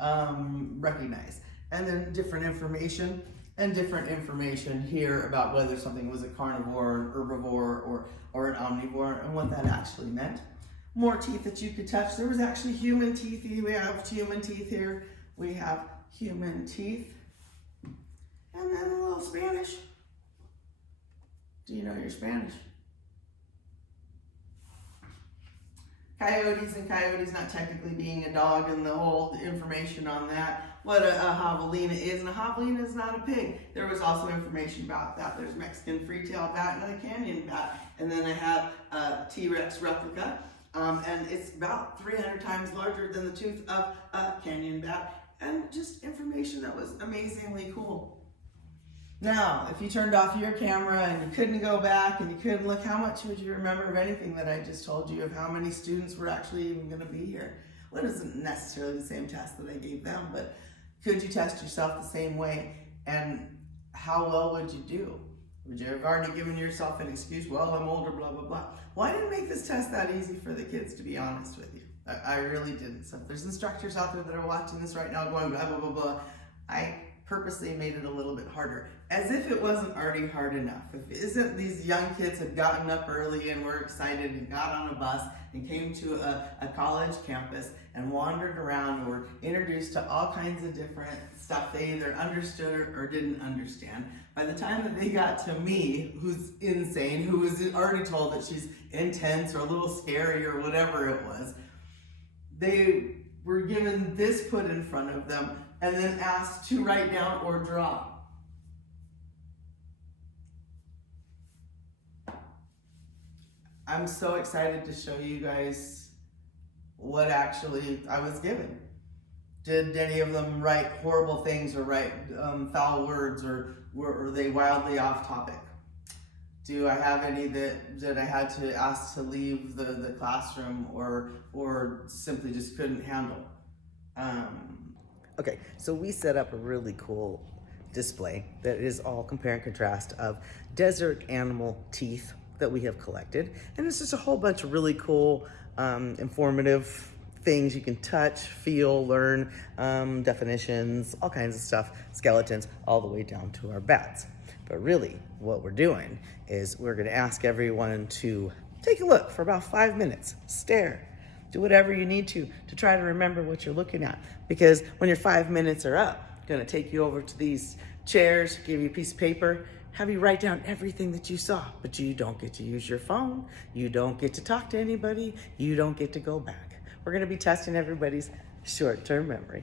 recognize. And then different information here about whether something was a carnivore, herbivore, or an omnivore, and what that actually meant. More teeth that you could touch. There was actually human teeth. We have human teeth here. We have human teeth. And then a little Spanish. Do you know your Spanish? Coyotes and coyotes not technically being a dog, and the whole information on that. What a javelina is, and a javelina is not a pig. There was also information about that. There's Mexican free-tailed bat and a canyon bat. And then I have a T-Rex replica, and it's about 300 times larger than the tooth of a canyon bat. And just information that was amazingly cool. Now, if you turned off your camera and you couldn't go back and you couldn't look, how much would you remember of anything that I just told you, of how many students were actually even going to be here? Well, it isn't necessarily the same test that I gave them, but could you test yourself the same way? And how well would you do? Would you have already given yourself an excuse? Well, I'm older, blah, blah, blah. Well, I didn't make this test that easy for the kids, to be honest with you. I really didn't. So if there's instructors out there that are watching this right now going blah, blah, blah, blah, I purposely made it a little bit harder, as if it wasn't already hard enough. If it isn't, these young kids had gotten up early and were excited and got on a bus and came to a college campus and wandered around and were introduced to all kinds of different stuff they either understood or didn't understand. By the time that they got to me, who's insane, who was already told that she's intense or a little scary or whatever it was, they were given this put in front of them and then asked to write down or draw. I'm so excited to show you guys what actually I was given. Did any of them write horrible things or write foul words, or were they wildly off topic? Do I have any that I had to ask to leave the classroom or simply just couldn't handle? Okay, so we set up a really cool display that is all compare and contrast of desert animal teeth that we have collected. And it's just a whole bunch of really cool, informative things you can touch, feel, learn, definitions, all kinds of stuff, skeletons, all the way down to our bats. But really, what we're doing is we're gonna ask everyone to take a look for about 5 minutes, stare, do whatever you need to try to remember what you're looking at. Because when your 5 minutes are up, I'm gonna take you over to these chairs, give you a piece of paper, have you write down everything that you saw, but you don't get to use your phone, you don't get to talk to anybody, you don't get to go back. We're gonna be testing everybody's short-term memory.